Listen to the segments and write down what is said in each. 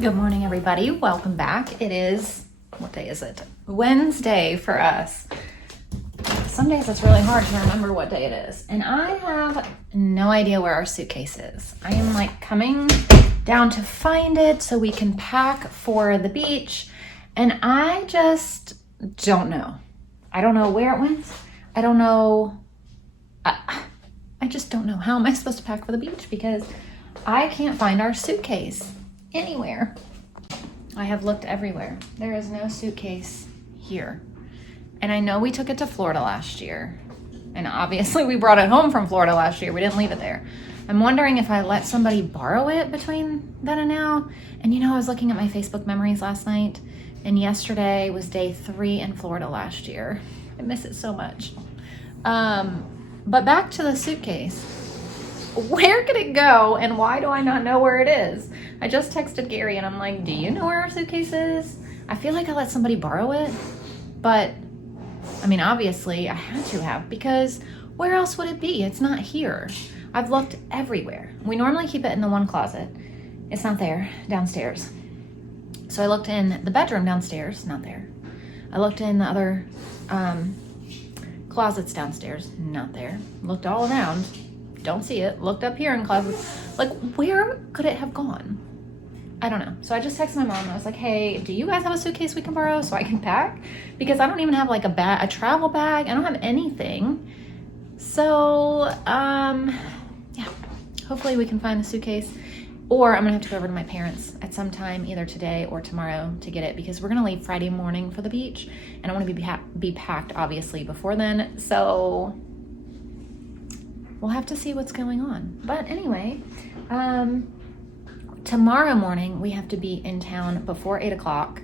Good morning, everybody. Welcome back. It is, what day is it? Wednesday for us. Some days it's really hard to remember what day it is. And I have no idea where our suitcase is. I am like coming down to find it so we can pack for the beach. And I just don't know. I don't know where it went. I don't know. I just don't know. How am I supposed to pack for the beach? Because I can't find our suitcase anywhere. I have looked everywhere. There is no suitcase here. And I know we took it to Florida last year. And obviously we brought it home from Florida last year. We didn't leave it there. I'm wondering if I let somebody borrow it between then and now. And you know, I was looking at my Facebook memories last night, and yesterday was day 3 in Florida last year. I miss it so much. But back to the suitcase. Where could it go, and why do I not know where it is? I just texted Gary and I'm like, do you know where our suitcase is? I feel like I let somebody borrow it, but I mean, obviously I had to have, because where else would it be? It's not here. I've looked everywhere. We normally keep it in the one closet. It's not there, downstairs. So I looked in the bedroom downstairs, not there. I looked in the other closets downstairs, not there. Looked all around, don't see it. Looked up here in closets. Like, where could it have gone? I don't know. So I just texted my mom. I was like, hey, do you guys have a suitcase we can borrow so I can pack? Because I don't even have like a travel bag. I don't have anything. So, yeah, hopefully we can find the suitcase, or I'm gonna have to go over to my parents at some time, either today or tomorrow, to get it, because we're gonna leave Friday morning for the beach, and I want to be packed obviously before then. So we'll have to see what's going on. But anyway, tomorrow morning we have to be in town before 8 o'clock.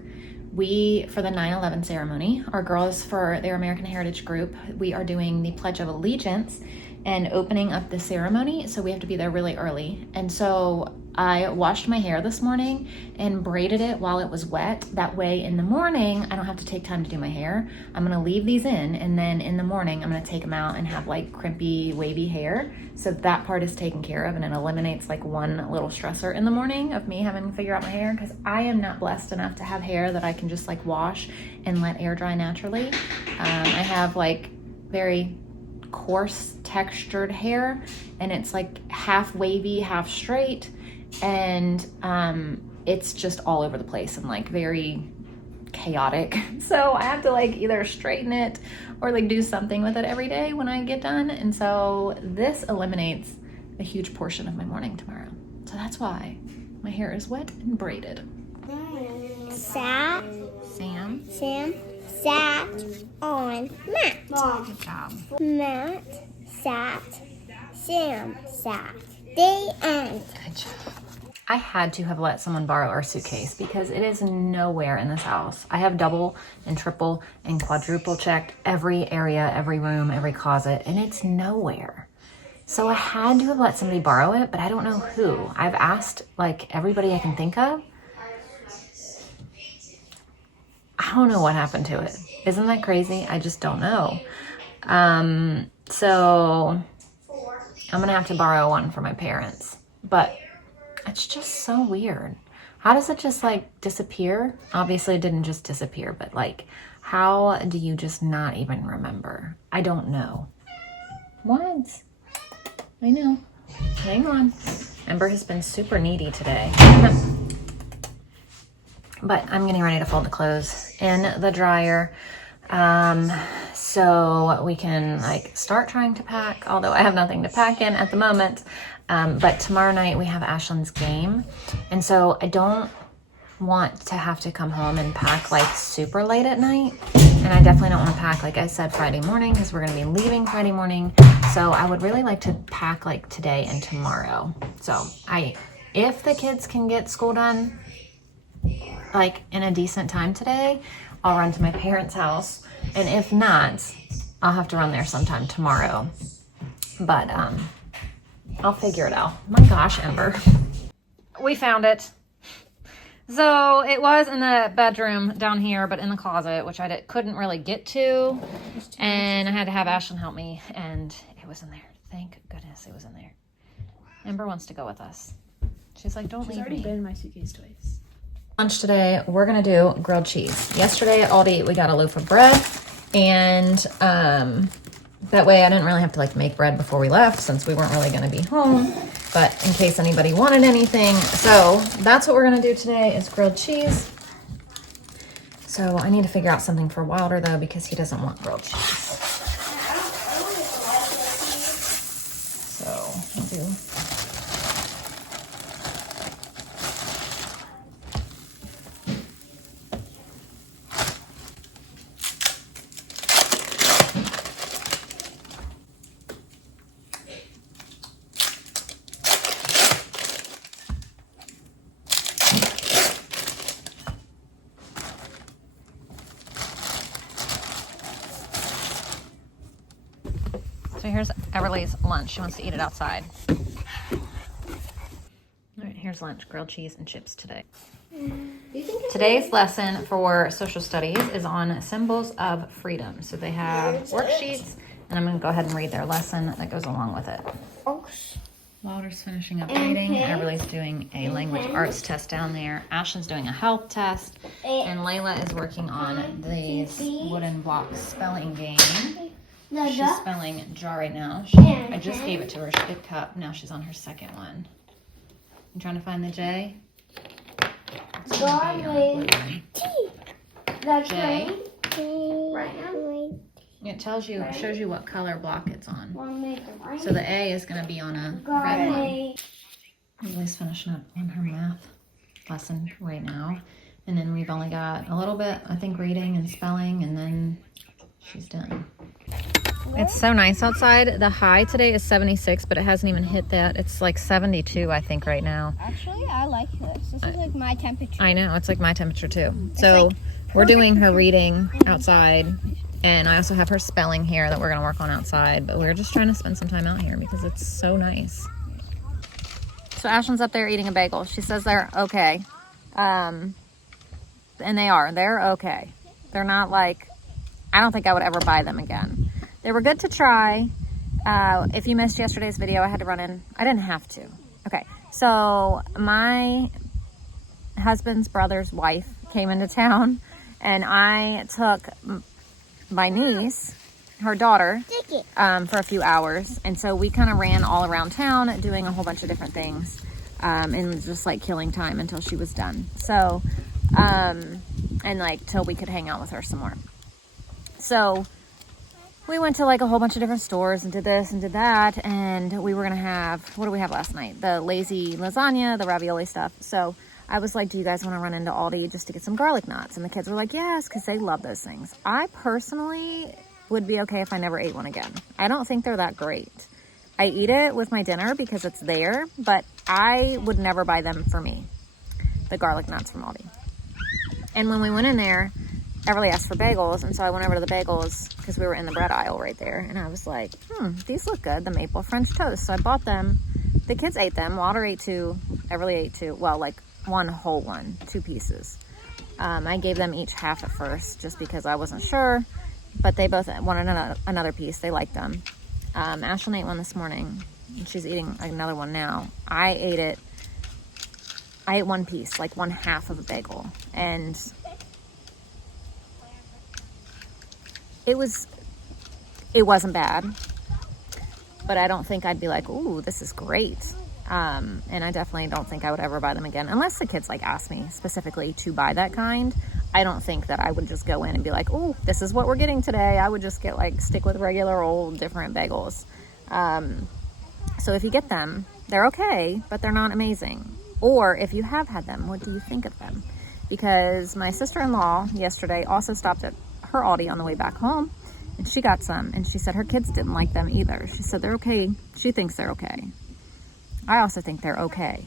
For the 9/11 ceremony, our girls for their American Heritage group, we are doing the Pledge of Allegiance and opening up the ceremony. So we have to be there really early. And so I washed my hair this morning and braided it while it was wet. That way in the morning, I don't have to take time to do my hair. I'm gonna leave these in, and then in the morning, I'm gonna take them out and have like crimpy, wavy hair. So that part is taken care of, and it eliminates like one little stressor in the morning of me having to figure out my hair, because I am not blessed enough to have hair that I can just like wash and let air dry naturally. I have like very coarse textured hair, and it's like half wavy, half straight, and it's just all over the place and like very chaotic. So I have to like either straighten it or like do something with it every day when I get done. And so this eliminates a huge portion of my morning tomorrow. So that's why my hair is wet and braided. Sam sat on Matt. Good job. Matt sat. Sam sat. The end. Good job. I had to have let someone borrow our suitcase because it is nowhere in this house. I have double and triple and quadruple checked every area, every room, every closet, and it's nowhere. So I had to have let somebody borrow it, but I don't know who. I've asked like everybody I can think of. I don't know what happened to it. Isn't that crazy? I just don't know. So I'm gonna have to borrow one for my parents, but it's just so weird. How does it just like disappear? Obviously it didn't just disappear, but like, how do you just not even remember? I don't know. What? I know. Hang on. Ember has been super needy today. But I'm getting ready to fold the clothes in the dryer, so we can like start trying to pack, although I have nothing to pack in at the moment. But tomorrow night we have Ashlyn's game, and so I don't want to have to come home and pack like super late at night, and I definitely don't want to pack, like I said, Friday morning, because we're going to be leaving Friday morning. So I would really like to pack like today and tomorrow. So if the kids can get school done like in a decent time today, I'll run to my parents' house, and if not, I'll have to run there sometime tomorrow. But I'll figure it out. My gosh, Ember. We found it. So it was in the bedroom down here, but in the closet, which I couldn't really get to, and I had to have Ashlyn help me, and it was in there. Thank goodness it was in there. Ember wants to go with us. She's like, don't leave me. She's already been in my suitcase twice. Lunch today, we're gonna do grilled cheese. Yesterday at Aldi, we got a loaf of bread, and that way I didn't really have to like make bread before we left since we weren't really gonna be home, but in case anybody wanted anything. So that's what we're gonna do today is grilled cheese. So I need to figure out something for Wilder though, because he doesn't want grilled cheese. So I'll do. So here's Everly's lunch. She wants to eat it outside. All right, here's lunch, grilled cheese and chips today. Today's lesson for social studies is on symbols of freedom. So they have worksheets, and I'm going to go ahead and read their lesson that goes along with it. Wilder's finishing up reading. Everly's doing a language arts test down there. Ashlyn's doing a health test. And Layla is working on these wooden blocks spelling game. She's spelling jar right now. I just gave it to her. She did cup. Now she's on her second one. You trying to find the J? It's gonna be on the blue one. J. It tells you, it shows you what color block it's on. So the A is going to be on a red one. Lily's finishing up on her math lesson right now. And then we've only got a little bit, I think, reading and spelling, and then she's done. It's so nice outside. The high today is 76, but it hasn't even hit that. It's like 72, I think, right now. Actually, I like this. This is like my temperature. I know, it's like my temperature too. So we're doing her reading outside. And I also have her spelling here that we're going to work on outside. But we're just trying to spend some time out here because it's so nice. So Ashlyn's up there eating a bagel. She says they're okay. And they are. They're okay. They're not like... I don't think I would ever buy them again. They were good to try. If you missed yesterday's video, I had to run in. I didn't have to. Okay. So my husband's brother's wife came into town. And I took... my niece, her daughter, for a few hours. And so we kind of ran all around town doing a whole bunch of different things and just like killing time until she was done. So, and like till we could hang out with her some more. So we went to like a whole bunch of different stores and did this and did that. And we were going to have, what did we have last night? The lazy lasagna, the ravioli stuff. So I was like, do you guys want to run into Aldi just to get some garlic knots? And the kids were like, yes, because they love those things. I personally would be okay if I never ate one again. I don't think they're that great. I eat it with my dinner because it's there, but I would never buy them for me, the garlic knots from Aldi. And when we went in there, Everly asked for bagels, and so I went over to the bagels because we were in the bread aisle right there, and I was like, these look good, the maple French toast. So I bought them. The kids ate them. Wilder ate two. Everly ate two. Well, like, one whole one, 2 pieces. I gave them each half at first just because I wasn't sure, but they both wanted another piece. They liked them. Ashlyn ate one this morning, and she's eating another one now. I ate 1 piece, like 1/2 of a bagel, and it wasn't bad, but I don't think I'd be like, ooh, this is great. And I definitely don't think I would ever buy them again. Unless the kids like ask me specifically to buy that kind. I don't think that I would just go in and be like, oh, this is what we're getting today. I would just get like, stick with regular old different bagels. So if you get them, they're okay, but they're not amazing. Or if you have had them, what do you think of them? Because my sister-in-law yesterday also stopped at her Aldi on the way back home, and she got some, and she said her kids didn't like them either. She said they're okay. She thinks they're okay. I also think they're okay.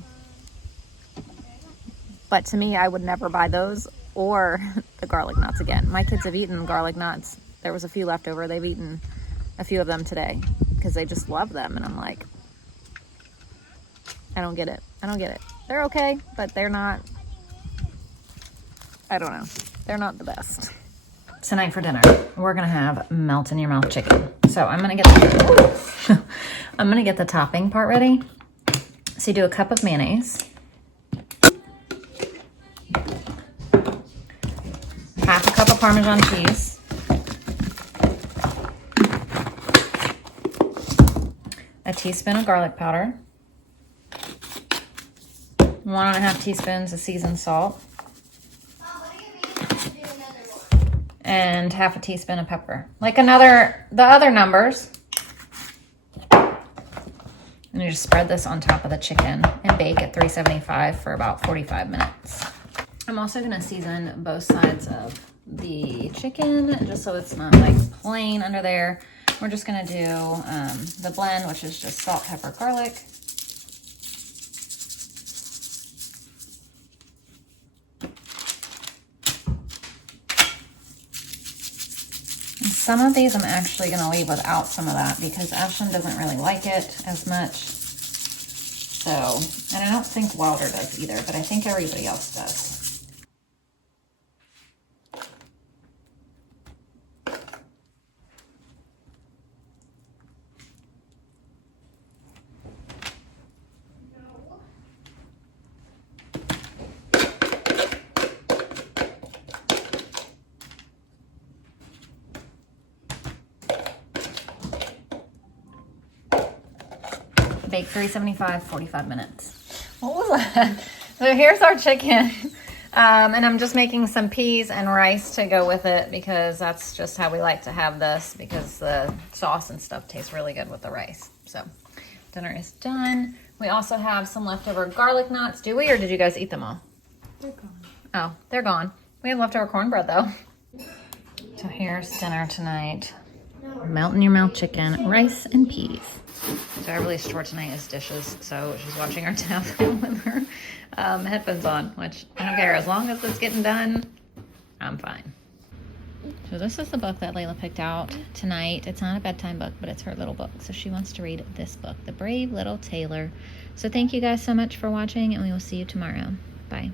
But to me, I would never buy those or the garlic knots again. My kids have eaten garlic knots. There was a few left over. They've eaten a few of them today because they just love them. And I'm like, I don't get it. I don't get it. They're okay, but they're not, I don't know. They're not the best. Tonight for dinner, we're gonna have melt in your mouth chicken. So I'm gonna get the topping part ready. So you do a cup of mayonnaise. cup of Parmesan cheese. A teaspoon of garlic powder. 1.5 teaspoons of seasoned salt. And 1/2 teaspoon of pepper. Like the other numbers. And you just spread this on top of the chicken and bake at 375 for about 45 minutes. I'm also gonna season both sides of the chicken just so it's not like plain under there. We're just gonna do the blend, which is just salt, pepper, garlic. And some of these I'm actually gonna leave without some of that because Ashlyn doesn't really like it as much. So, and I don't think Wilder does either, but I think everybody else does. Bake 375, 45 minutes. What was that? So here's our chicken. And I'm just making some peas and rice to go with it because that's just how we like to have this because the sauce and stuff tastes really good with the rice. So dinner is done. We also have some leftover garlic knots. Do we, or did you guys eat them all? They're gone. Oh, they're gone. We have leftover cornbread though. So here's dinner tonight. Melt in your mouth chicken, rice, and peas. So Everly's chore tonight is dishes, so she's watching our tab with her headphones on, which I don't care. As long as it's getting done, I'm fine. So this is the book that Layla picked out tonight. It's not a bedtime book, but it's her little book. So she wants to read this book, The Brave Little Tailor. So thank you guys so much for watching, and we will see you tomorrow. Bye.